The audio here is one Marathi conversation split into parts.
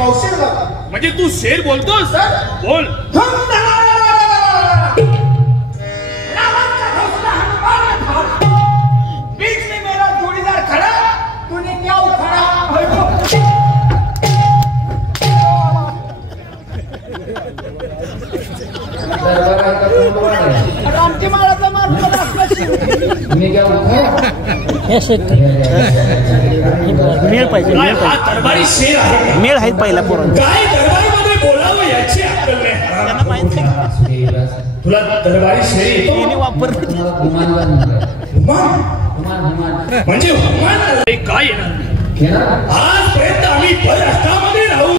पावशेर गाव. म्हणजे तू शेर बोलतोस? बोल. बीच में मेरा जोड़ीदार खड़ा, तूने क्या उखाड़ा? रामची माळाचा मार तुम्ही क्या उखाया? मेळ पाहिजे, मेळ हा दरबारी शेर आहे. मेळ आहे पहिला पोरांचा. काय दरबारीमध्ये बोलावं याची अक्कल त्यांना माहित नाही. नाही. तुला दरबारी शेर येतो? तिने वापर म्हणजे हुमान काय येणार? आजपर्यंत आम्ही परराष्ट्रामध्ये राहू.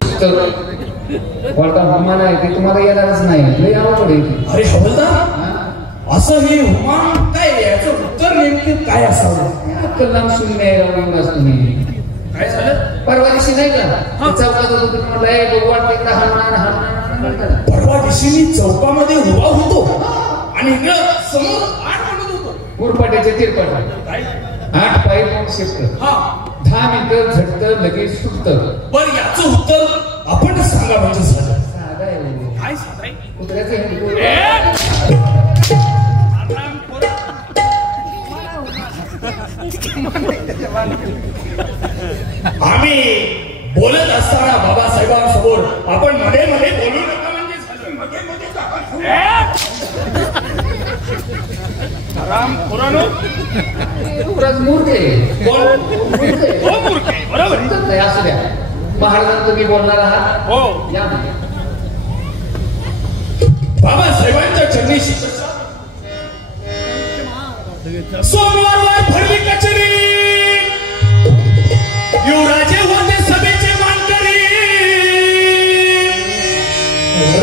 बोलता हुमान आहे ते तुम्हाला येणारच नाही. लय अवघड आहे. अरे हवलदार, असं हे हुमान काय? याचं उत्तर नेमकं काय असावं? कलाम शून्य आहे. तुम्ही काय झालं? परवा दिवशी नाही का चौकात होतो तुम्हाला परवा दिवशी मी चौकामध्ये उभा होतो आणि समोर 8 म्हणत होतो. मुरपाट्याचे तिरपट काय? 8 पाय 2 शिफ्ट. हा 10 मिनिटं झटतं लगेच सुटतं. बर याचं उत्तर आपण सांगा म्हणजे झालं. साधा आहे. काय साधाय? कुत्र्याचे आम्ही बोलत असताना बाबासाहेबांसमोर आपण मध्ये मध्ये बोलू नका म्हणजे झालं. मध्ये मध्ये राम पुराणो मूर्ख आहे. हो मूर्ख आहे. बरोबर असू द्या. महाराजांना तुम्ही बोलणार आहात. हो. या बाबासाहेबांच्या चरणी सोमवारवर भरली कचेरी. युवराजे होते सभेचे मानकरी.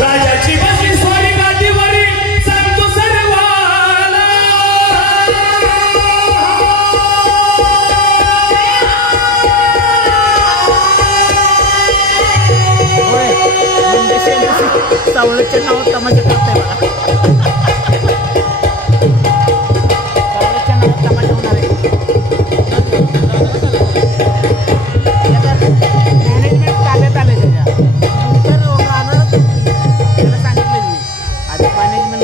राजाची बसली स्वारी गादीवरी. सांगतो सर्वाला सावळच्या नावात तमाशा करताय मला. सावळच्या नावात तमाशा होणार आहे. मॅनेजमेंट ताब्यात आले त्याच्या. उत्तर गाणं त्याला सांगितलं मी आधी मॅनेजमेंट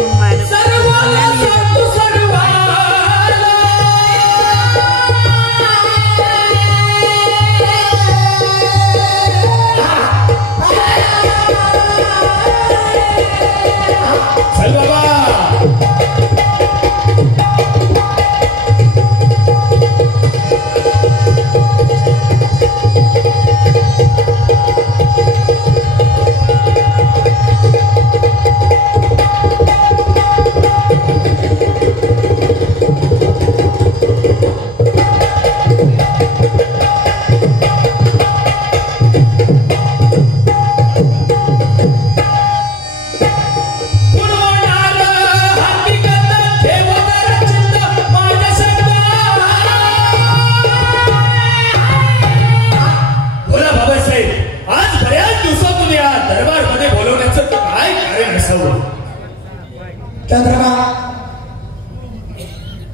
चल बाबा.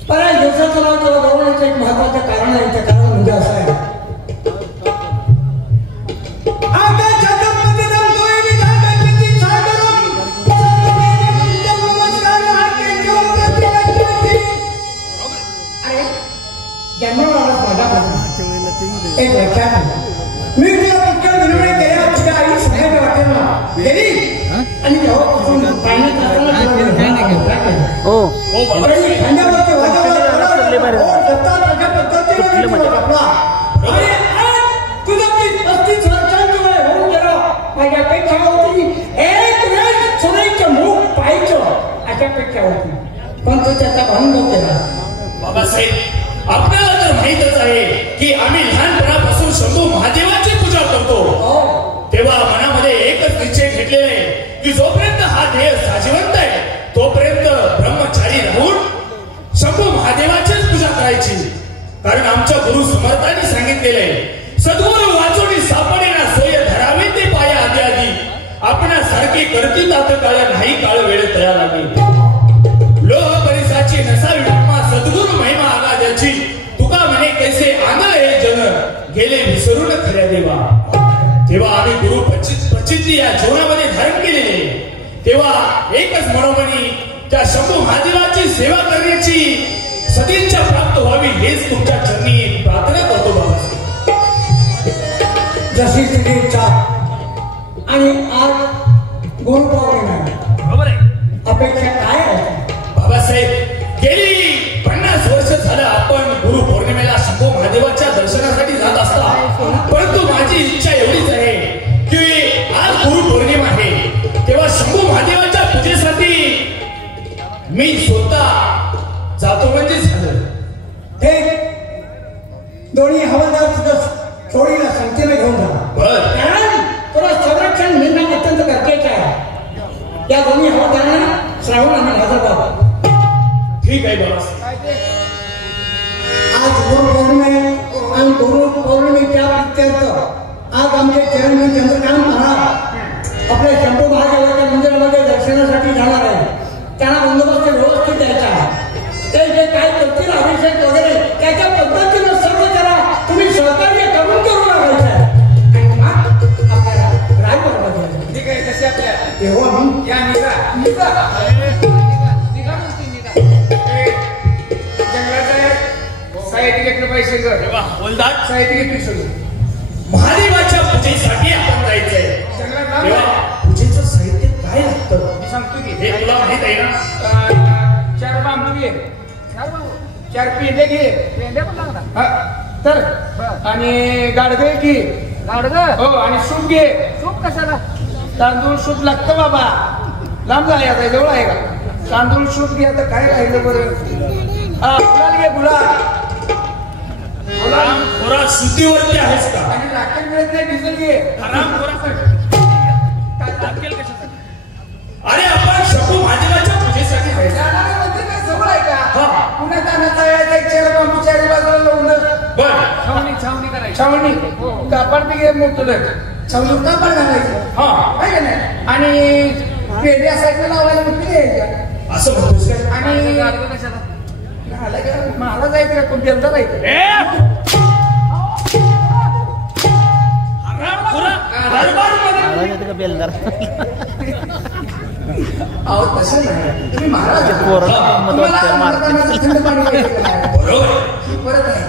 बऱ्याच दिवसाचं नाव त्याला बोलवण्याचं एक महत्वाचं कारण आहे. ते कारण म्हणजे असं आहे. एक लक्षात मी तुला पुष्कळ विनवणी केल्या. तुझ्या आई सगळ्या वाटेल ना गेली आणि तेव्हापासून पाण्यात माझ्यापेक्षा होती एक वेळ सुनेचं मुख पाहायचं अशापेक्षा होती. पण तो त्याचा भंग केला. बाबासाहेब आपल्याला तर माहीतच आहे की आम्ही लहानपणापासून शंभू महादेवाची पूजा करतो. तेव्हा मनामध्ये एकच निश्चय घेतलेला आहे की जोपर्यंत हा देह साजिवंत आहे तोपर्यंत ब्रह्मचारी राहून शंभू महादेवाचीच पूजा करायची. कारण आमच्या गुरु समर्थांनी सांगितलेलं आहे सद्गुरु वाचोडी सापडेना सोय धरावे ते पाया आधी आधी. आपणासारखी करती तात काळ नाही काळ वेळ तयार आली. लोह परिसाची नसावी उपमा सद्गुरु महिमा आला ज्याची. तुका म्हणे कैसे आंधळ हे जन गेले विसरून खऱ्या देवा. तेव्हा आम्ही गुरु प्रचिती या जीवनामध्ये धारण केलेले, तेव्हा एकच मनोमनी त्या शंभू महादेवाची सेवा करण्याची सदिच्छा प्राप्त व्हावी हेच तुमच्या चरणी प्रार्थना करतो बाबा. जशी तुझी इच्छा. आणि आज गुरुपौर्णिमा आहे. बरोबर आहे. अपेक्षा काय आहे बाबासाहेब? गेली 50 वर्ष झालं आपण गुरु पौर्णिमेला शंभू महादेवाच्या दर्शनासाठी जात असता, परंतु माझी इच्छा एवढीच आहे की आज गुरु पौर्णिमा आहे, तेव्हा शंभू महादेवाच्या पूजेसाठी मी स्वतः जातो म्हणजे झालं. हे दोन्ही हवालदार सुद्धा चोरीला संख्येने घेऊन जा. कारण तुला संरक्षण मिळणं अत्यंत गरजेचं आहे. या दोन्ही हवालदारांना श्रावण आम्ही हजर करू. ठीक आहे बाबा. आज गुरुपौर्णिमे आणि गुरुपौर्णिमेच्या प्रित्यर्थ आज आमचे चिरंजीव चंद्रकांत महाराज आपल्या शंभू महादेवाच्या मंदिरामध्ये दर्शनासाठी जाणार आहे. त्यांना बंदोबस्त व्यवस्थित द्यायचा आहे. ते जे काय करतील अभिषेक वगैरे त्याच्या पद्धतीनं सर्व त्याला तुम्ही सहकार्य करून करू लागायचं आहे. आणि मग आपल्याला राजबरोबर द्यायचं. ठीक आहे, कशी आपल्या तेव्हा मी या निघा निघा साहित्य पैसे तेव्हा बोलतात साहित्य महादेवाच्या पूजेसाठी आपण जायचंय. तेव्हा पूजेचं साहित्य काय लागतं सांगतो की हे तुला माहित आहे ना? 4 बांबू घे, 4 पेंडे घे, पेंड्या पण लागणार. हा, तर आणि गाडगे घे, गाडगं हो, आणि सूप घे. सूप कशाला? तांदूळ सूप लागतं बाबा. लांब जाय आता जवळ आहे का? तांदूळ सूप घे. आता काय राहिलं बरं? हा, गुलाल घे, गुलाल. राम खोरा शुद्धीवरती आहेस का? आणि राखेल मिळत नाही, डिझेल घे. राम खोरा अरे आपण शंभू महादेवाच्या पूजेसाठी जायचं. जाणारे म्हणजे काय जवळ आहे का? हा. पुण्यात आणता यायचं, 4 बांबू 4 बाजूला लावून बर छावणी करायची. छावणी कापड बी घे मोठं छावणी कापड घालायचं. हा आहे का नाही? आणि पेंड्या साईडला लावायला मोठी यायच्या. असं म्हणतोस काय? आणि गाडगं कशाला? मला जायचं का? कोण बेलदा जायचं? राम खोरा दरबारमध्ये बेलदार अहो तसं नाही. तुम्ही महाराज आहात. पोरं तुम्हाला अमृताचं थंड पाणी प्यायचं नाही. बरोबर. परत आहे.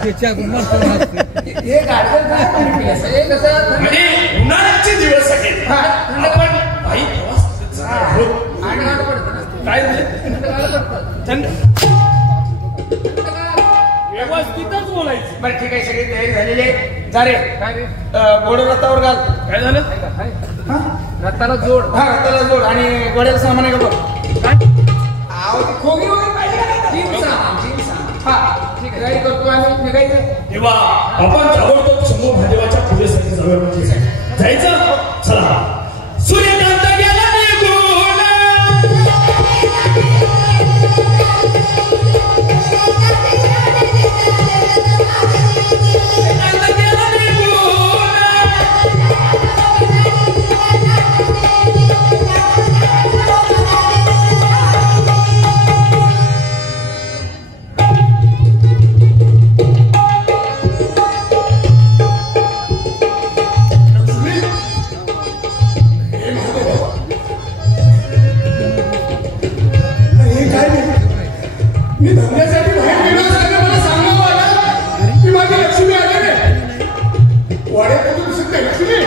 हे गाडगं काय पाणी पिण्याचं? हे कसं म्हणजे उन्हाळ्याचे दिवस आहेत. हा. आपण काही प्रवास करणार आहोत. आणि गाडं पडतं ना. काय झालं? गाडं पडतं. थंड व्यवस्थितच बोलायचं. बरं ठीक आहे, सगळी तयारी झालेली आहे. जा रे. काय रे? घोडं रथावर घाल. काय झालं? हा? रथाला जोड. हा, रथाला जोड. आणि घोड्याला सामान आहे का बघ. काय? आहो, ती खोगी वगैरे पाहिजे का नाही? जीन्स सामान, जीन्स सामान. हा, ठीक आहे. गाडी करतो आम्ही, निघायचं. तेव्हा आपण ताबडतोब शंभू महादेवाच्या पूजेसाठी जाऊया. म्हणजे जायचं. चला. सूर्यकांत गेला निघून. मी धंद्यासाठी बाहेर गेलो असताना मला सांगावं आलं की माझी लक्ष्मी आली रे. वाड्यातून दिसत नाही लक्ष्मी.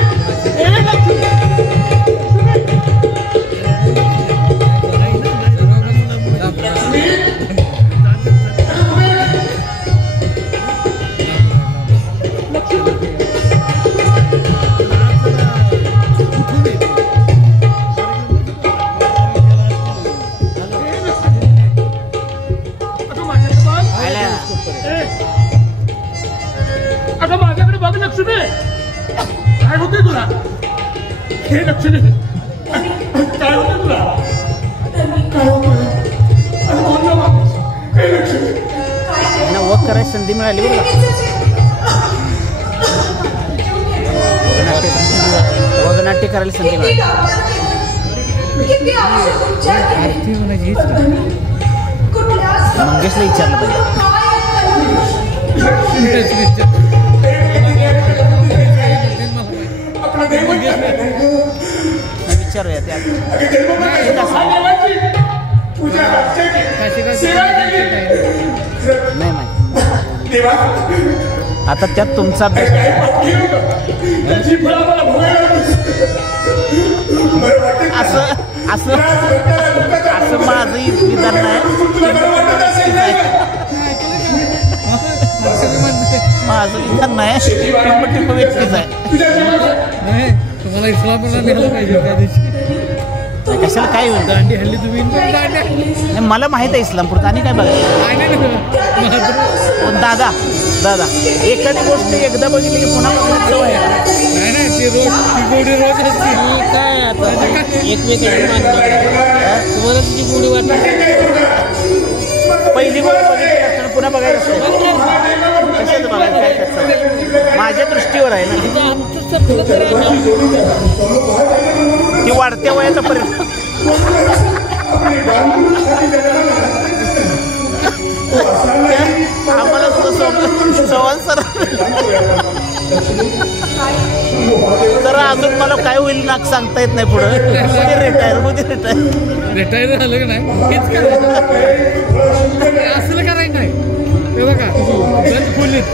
आता माझ्याकडे बघ लक्ष्मी. काय होते तुला? हे लक्ष्मी काय होते तुला? काय होतं? आणि कोणत्या बाबतीत? हे लक्ष्मी. त्यांना वक करायची संधी मिळाली बरं का? वगनाट्य करायला संधी मिळाली. मंगेशला विचारलं पाहिजे. आपलं विचारूया त्या नाही माहिती. आता त्यात तुमचा अभ्यास असं असं असं माझंही विधान नाही. माझं विधान नाही टिप्प व्यक्तीच आहे. तुम्हाला इस्लामला लिहायला पाहिजे त्या दिवशी. कशाला काय होईल दांडी हल्ली तुम्ही दांडी मला माहित आहे इस्लामपूरचं आणि काय बघायचं. दादा दादा एखादी गोष्ट एकदा बघितली की पुन्हा बघण्यात सवय आहे. नाही ती रोज ती गोडी रोज असते. काय आता एकमेकांची मानतो तुम्हाला तिची गोडी वाटते. पहिली गोष्ट बघितली असताना पुन्हा बघायला कशाचं बघायचं काय त्याचं माझ्या दृष्टीवर आहे ना. ती वाढत्या वयाचा परिणाम आम्हाला चव्हाण सर तर अजून मला काय होईल ना सांगता येत नाही. पुढं रिटायर झालं का नाही हेच करायचं. असलं करायचं नाही हे बघा गंज खोलीत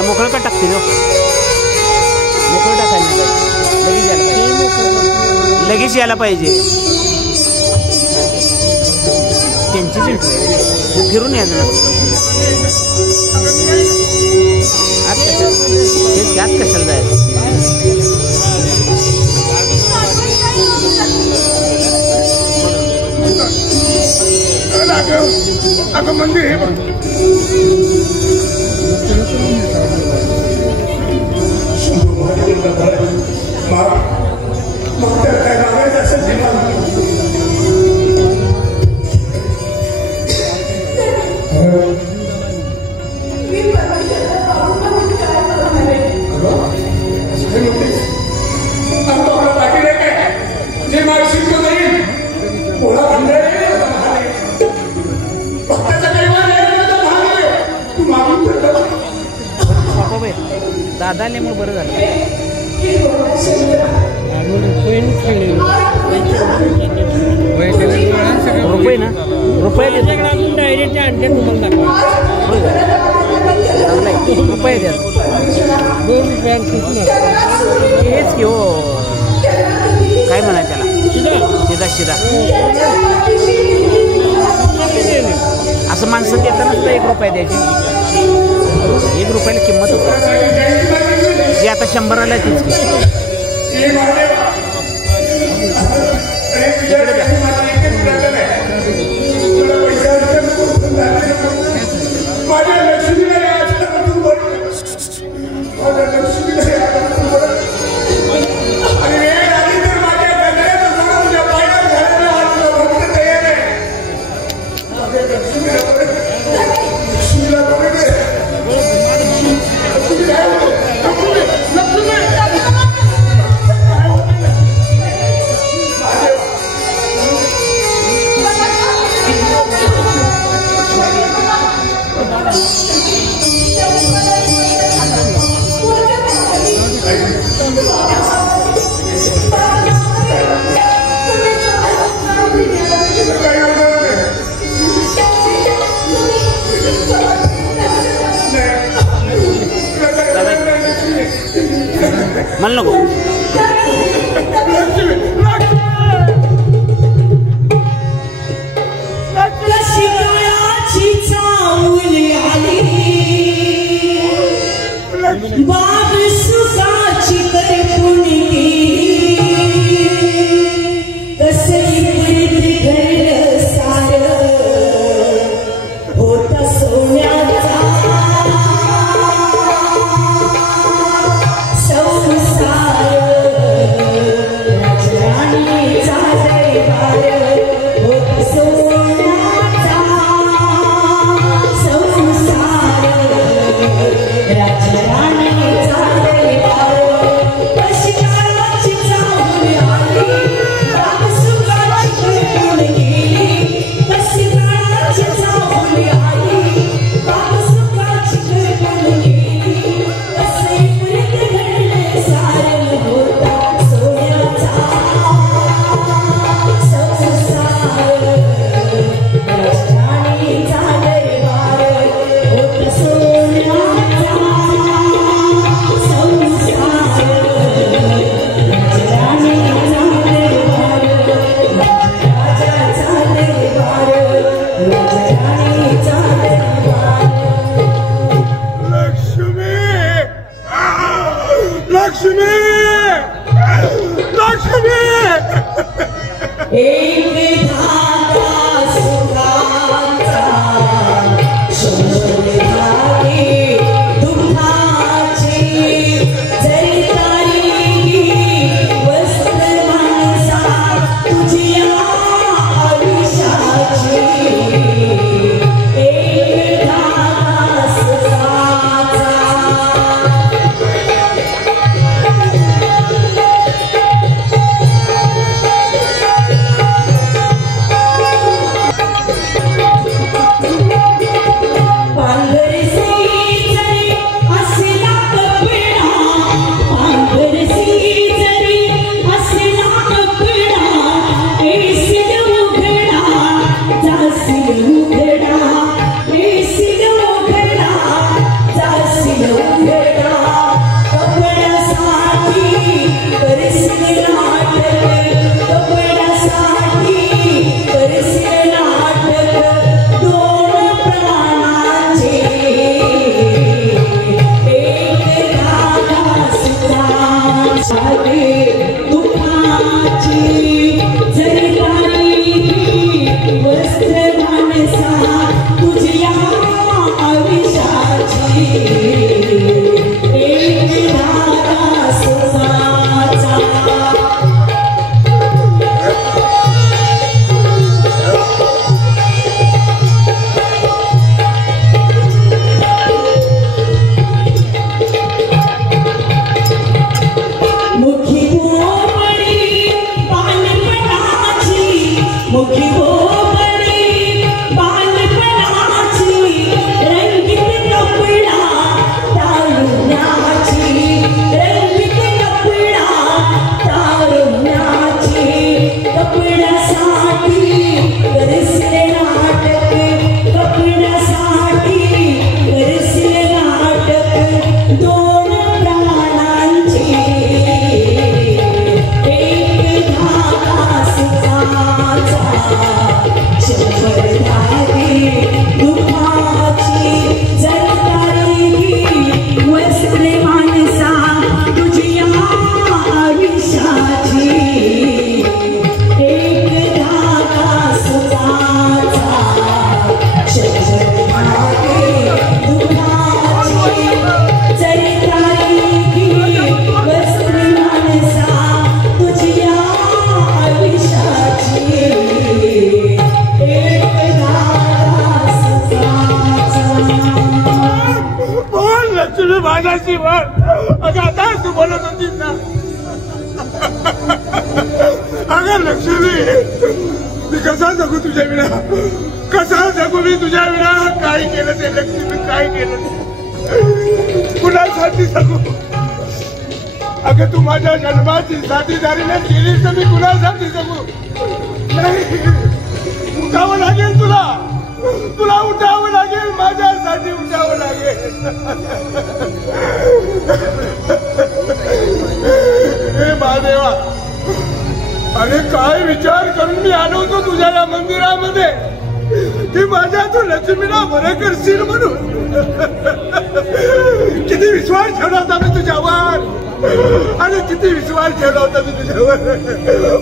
मोकळं का टाकते मोकळं टाकायला लगेच यायला पाहिजे. त्यांचीच फिरून यायचं आत कशाला आत कशाला जायचं. अगं मंदिर हे बघ दादा आल्यामुळे बरं झालं. रुपये ना रुपये डायरेक्ट आणते तुम्हाला रुपये द्या हेच की हो काय म्हणाय त्याला शिदा शिदा असं माणसं देताना सुद्धा 1 रुपया द्यायची. 1 रुपयाला किंमत होती जी आता 100 तीच की. मला नको शिवयाची बाब सुखाची करपुणी कसली प्रीत घडलं सार होता सोन्याचा संसार राजराणीचा दरबार होता सोन्याचा संसार राजराणीचा दरबार कशी काळाची चाहूल आली राग सुखाची करपून गेली कशी काळाची चाहूल आली राग सुखाची करपून गेली कसे प्रीत घडले सार होता सोन्याचा संसार राजराणीचा दरबार होता सोन्याचा लक्ष्मी लक्ष्मी एक धागा सुखाचा शोध धागे दुःखाची जरी तारी वस्त्र माणसा तुझी आयुष्याची एक धागा सुखाचा माझ्याशी अगं आता तू बोलत होतीस ना अगं लक्ष्मी मी कसा जगू तुझ्या विना कसा जगू मी तुझ्या विना काय केलं ते लक्ष्मी काय केलं कुणासाठी जगू अगं तू माझ्या जन्माची साथीदारीने केलीस तर मी कुणासाठी जगू नाही उठावं लागेल तुला तुला उठावं लागेल माझ्यासाठी उठावं लागेल हे महादेवा अरे काय विचार करून मी आलो होतो तुझ्या या मंदिरामध्ये की माझ्या तू लक्ष्मीला बरं करशील म्हणून किती विश्वास ठेवला किती विश्वास ठेवला होता मी तुझ्यावर.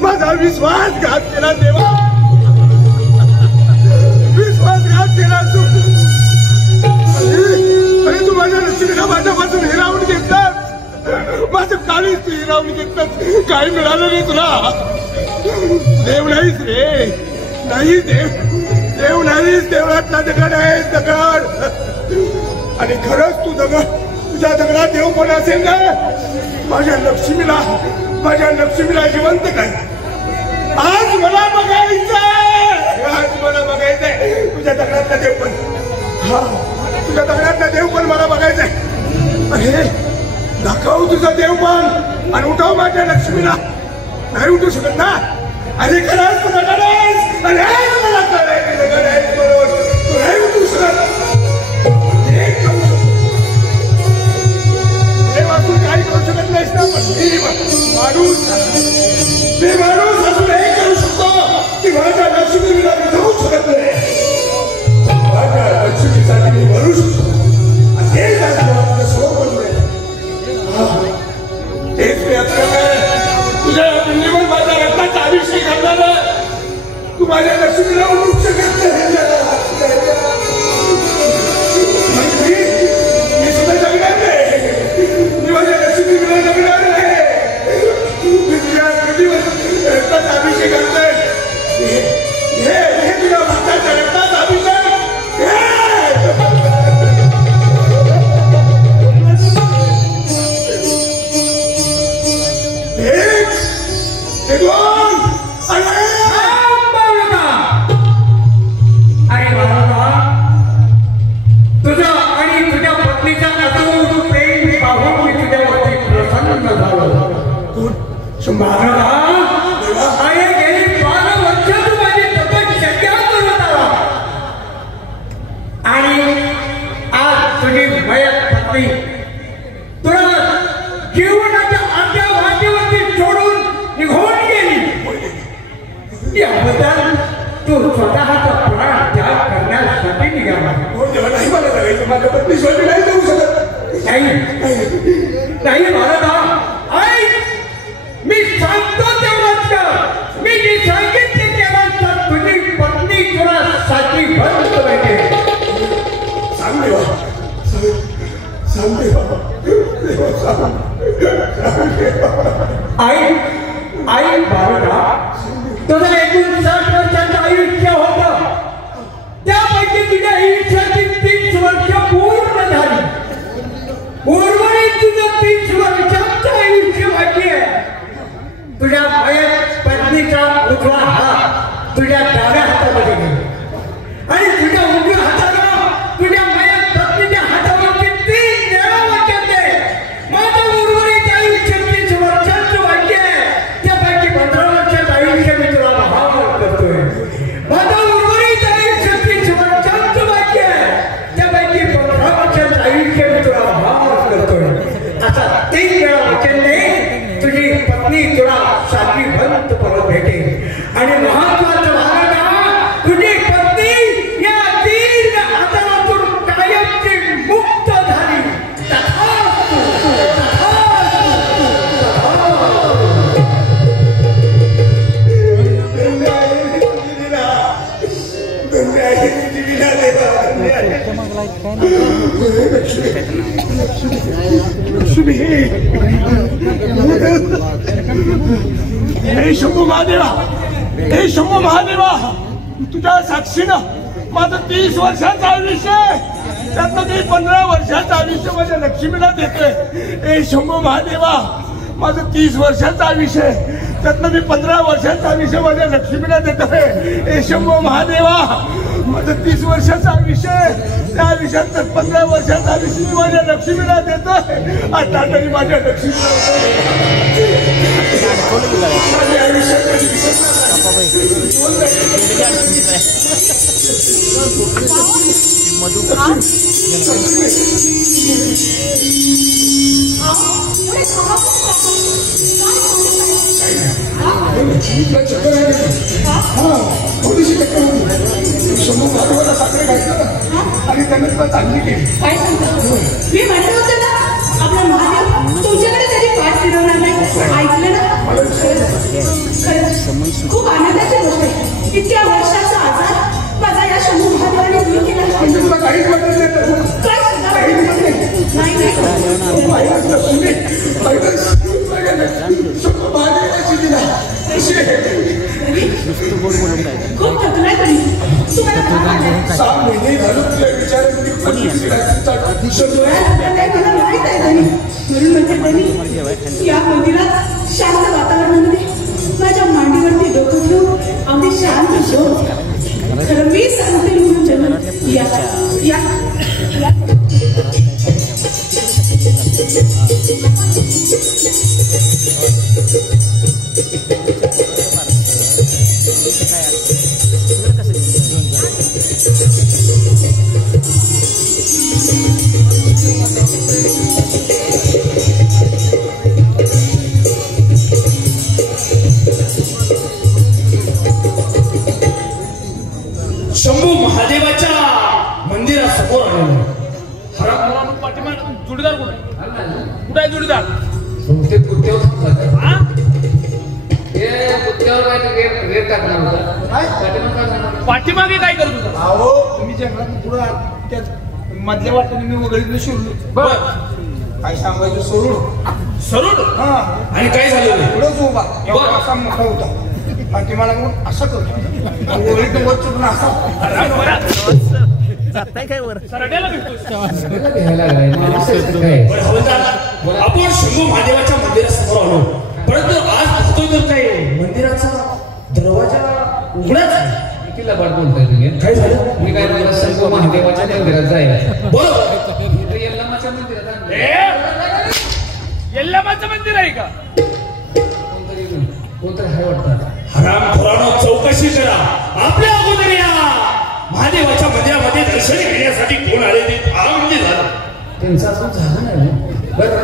माझा विश्वासघात केला देवा, विश्वासघात केला तू. अरे तू माझ्या लक्ष्मीला माझ्यापासून हिरावून घेतलास, माझं काळीच तू हिरावून घेतलास. काही मिळालं नाही तुला. देव नाहीस रे, नाही देव नाहीस. देवळातला दगड आहेस, दगड. आणि खरंच तू दगड, तुझ्या दगडात देव पण असेल ना. माझ्या लक्ष्मीला जिवंत काय आज मला बघायचंय, आज मला बघायचंय. तुझ्या दगडातला देव पण, हा तुझ्या दगडातला देव पण मला बघायचंय. अरे दाखव तुझा देव पण आणि उठव माझ्या लक्ष्मीला. नाही उठू शकत ना. अरे खरंच तू दगड आहेस, अरे मला कळायचं दगड आहेस बरोबर. तू नाही उठू शकत. काही करू शकत नाहीस ना. मी माणूस असून हे करू शकतो की माझ्या लक्ष्मीला मी जाऊ शकत नाही. माझ्या लक्ष्मीसाठी मी मरू शकतो. तेच मी आता तुझ्या निवड माझ्या रक्ताचा अभिषेक करणार. तू माझ्या लक्ष्मीला उठू शकत नाही. मी सुद्धा जगणार नाही. मी माझ्या लक्ष्मीला जगणार नाही. मी तुझ्या रक्ताचा अभिषेक करतोय. हे तुझ्या भक्ताच्या रक्ताचा अभिषेक. तुझ्या आणि तुझ्या पत्नीचा अतूट प्रेम पाहून मी तुझ्यावरती प्रसन्न झालो. अरे गेली 12 वर्ष तू माझी तपश्चर्या करत आला आणि आज तुझी मयत पत्नी तुला जीवनाच्या अर्ध्या वाटेवरती सोडून निघून गेली. याबद्दल तू स्वतःचा प्राण त्याग करण्यासाठी निघाला. नाही मला जगायचं. माझ्या पत्नीशिवाय नाही जाऊ शकत. नाही महाराज, ऐक मी सांगतो तेव्हाच कर. मी जे सांगितले तेव्हाच कर. तुझी पत्नी तुला साठी बंद पाहिजे. सांग देवा, सांग देवा. आई महाराज, तुझं एकूण 60 वर्षाचं आयुष्य होतं. त्यापैकी तुझ्या आयुष्याची 30 वर्ष पूर्ण झाली. उर्वरित तुझं 30 वर्षाचं आयुष्य बाकी आहे. तुझ्या मयत पत्नीचा उजवा हात तुझ्या डाव्या हातामध्ये घे आणि तुझ्या उजव्या हाताला तुझ्या मयत पत्नीच्या हातावरती 3 वेळा वाक्य दे. माझं उर्वरित आयुष्य 30 वर्षाचं बाकी आहे. त्यापैकी 15 वर्षाचं आयुष्य मी तुला भाव करतोय. माझं उर्वरित आयुष्य 30 वर्षाचं बाकी आहे. त्यापैकी 15 वर्षाचं आयुष्य मी तुला भाव करतोय. असा 3 वेळा वचन दे. तुझी पत्नी तुला साठी बंद परत भेटेल. आणि महत्वाचं महाराज, तुझी पत्नी या दीर्घ आजारातून कायमची मुक्त झाली. हे शंभू महादेवा, हे शंभू महादेवा, तुझ्या साक्षीनं माझं 30 वर्षाचं आयुष्य, त्यातनं मी 15 वर्षाचं आयुष्य माझ्या लक्ष्मीला देतोय. हे शंभू महादेवा, माझं 30 वर्षाचं आयुष्य, त्यातनं मी 15 वर्षाचं आयुष्य माझ्या लक्ष्मीला देतोय. हे शंभू महादेवा, माझं 30 वर्षाचं आयुष्य, त्या आयुष्यात 15 वर्षाचं आयुष्य मी माझ्या लक्ष्मीला देतोय. आता तरी माझ्या लक्ष्मीला माझ्या आयुष्यात थोडीशी टक्कर होती. शंभू महादेवाला साखरे घातलं आणि त्याने तुला चांगली केली. काय सांगता? मी म्हटलं होतं ना आपला महादेव तुमच्याकडे कधी पाठ फिरवणार नाही. समय सुरू खूप आनंदाची गोष्ट आहे. इतक्या वर्षाचा आजार माझा या शंभू महादेवाने दूर केला. म्हणजे तुला काहीच वाटत नाही तर काय सुद्धा वाटत नाही. नाही नाही नुसतं गोड बोलून काय खूप थकलाय तरी तुम्हाला काय वाटलं? 6 महिने झालं तुला विचारत मी मला माहित आहे तरी म्हणून म्हणते तरी या मंदिरात शांत वातावरणामध्ये माझ्या मांडीवरती डोकं ठेवून आम्ही शांत झोप. खरं मी सांगते म्हणून जन्म या या या शंभू महादेवाच्या मंदिरासमोर आलेलो. पाठीमाग जोडीदार कुठे कुठे आहे जोडीदार? बहुतेक गुत्त्यावर थांबतात. हा हे गुत्त्यावर काय ते रेट टाकणार होता. पाठीमागं काय करणार? पाठीमागे काय करत होता? अहो तुम्ही जंगलात पुढे त्यात मधल्या वाटेने मी वगळीतलं शिरलो. बर काय सांगायचं सोडून सरूड हा आणि काय झालं? पुढंच उभा एवढा असा मोठा होता आणि ते मला म्हणून असं करतो वगळीतून वर चढून असा जाताय काय वर सरड्याला भेटतोस. त्याला भ्यायला लागलाय. मग असं काय? बरं हवलदार, आपण शंभू महादेवाच्या मंदिरासमोर आलो, परंतु आज बघतोय तर काय मंदिराचा दरवाजा उघडाच आहे. किती लबाड बोलताय तुम्ही? काय झालं? मी काय मला शंभू महादेवाच्या मंदिरात जायला. बरोबर. इथं यल्लामाच्या मंदिरात आणलं. यल्लामाचं मंदिर आहे का? कोणतरी हाय वाटतं. हरामखोरानो, चौकशी करा. आपल्या अगोदर या महादेवाच्या मंदिरामध्ये दर्शन घेण्यासाठी कोण आले ते आनंदी झालं. त्यांचं अजून झालं नाही. बरं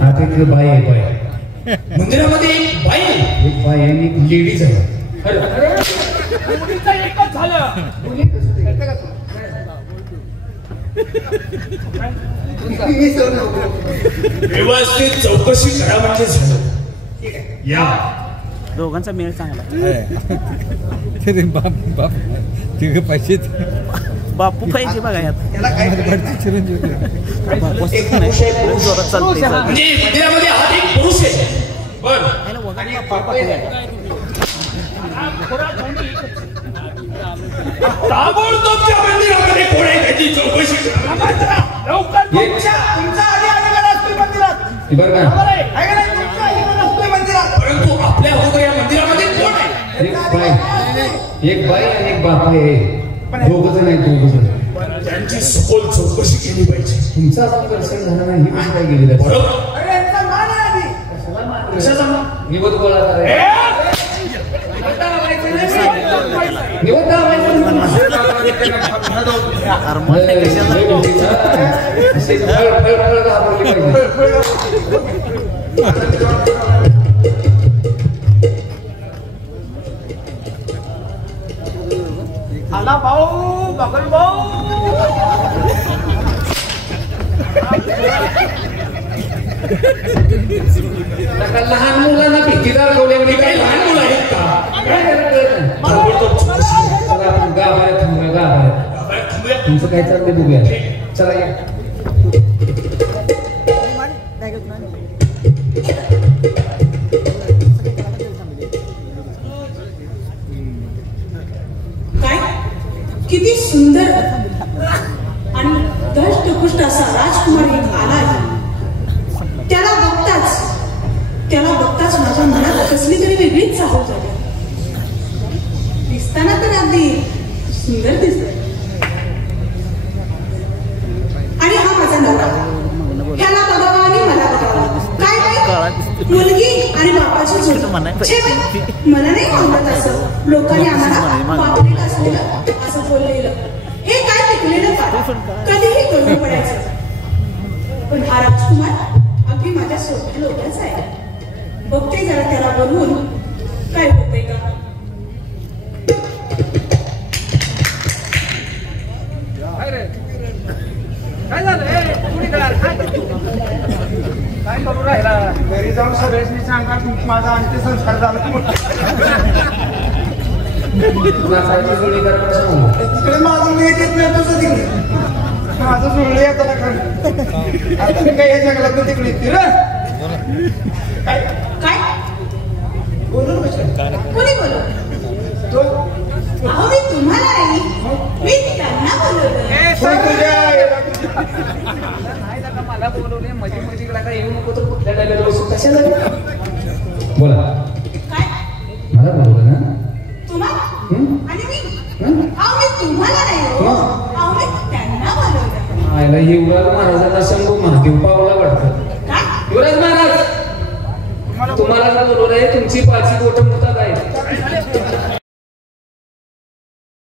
आता इकडे बाई आहे. बाई मंदिरामध्ये एक बाई आहे. एक बाई आणि एक लेडीज आहे. मुलीचं एकच झालं. व्यवस्थित चौकशी करा म्हणजे झालं. या दोघांचा मेळ चांगला पैसे बापू पाहिजे बघा यात बापू एक नाही पुरुष आहे, पुरुष. जोरात चालतंय म्हणजे मंदिरामध्ये हा एक पुरुष आहे. बर ताबडतोबच्या मंदिरामध्ये कोण आहे त्याची चौकशी करा. लवकर तुमच्या आधी आलेला असतो मंदिरात. बरं का? बरोबर आहे? आहे का नाही? तुमच्या आधी आलेला असतो मंदिरात. परंतु आपल्या अगोदर या मंदिरामध्ये कोण आहे? एक बाई आणि एक बाप आहे. दोघ जण आहेत. दोघ जण. त्यांची सखोल चौकशी केली पाहिजे. तुमचा अजून दर्शन झालं नाही. ही गोष्ट काय गेली त्यात? बरोबर. अरे यांचा मान आहे आधी. कशाचा मान? निवड गोळा करायचा. निवड दाबायचं. अरमान नाही कशाचा असे फळ घाबरली पाहिजे. आला भाऊ बगल भाऊ. लहान मुलांना भीती दाखवली म्हणजे काही लहान मुलं आहेत का? काय त्याला कळत नाही. ताबडतोब चौकशी करा. चला आपण गाभाऱ्यात थांबूया. गाभाऱ्यात बाहेर थांबूया. तुमचं काय चाललंय बघूया. चला या. काय किती सुंदर आणि दष्टपुष्ट असा राजकुमार एक आला आहे. त्याला बघताच माझ्या मनात कसली तरी वेगळीच चाहूल झाली. दिसताना तर अगदी सुंदर दिसत आणि हा माझा नवरा. ह्याला बघावा आणि मला बघावा. काय मुलगी आणि बापाची जोड. छे बाई, मला नाही आवडत असं लोकांनी आम्हाला बापलेट असलेलं असं बोललेलं. हे काय पिकलेलं का कधीही कमी पडायचं. पण हा राजकुमार अगदी माझ्या सोबत लोकांचा आहे. बघते जरा त्याला बोलवून काय होतंय का. जाऊन सगळ्यांनी सांगा माझा अंत्यसंस्कार झाला तिकडे माझं मी येत नाही तुझं तिकडे माझं जुळलं येतं ना खरं आता मी काही या जंगलात तर तिकडे येते रे काय बोलू कशा कोणी बोलू तो अहो मी तुम्हाला नाही मी त्यांना बोलवलं मला बोलवले मध्ये मध्ये का येऊ नको तर कुठल्या डायलॉग बसू कशाला बोला काय मला बोलवलं ना तुम्हाला आणि मी अहो मी तुम्हाला नाही हो अहो मी त्यांना बोलवलं आयला युवराज महाराजांना शंभू महादेव पावला वाटतं काय युवराज महाराज तुम्हाला बोलवलंय तुमची पाची बोट मुतात आहे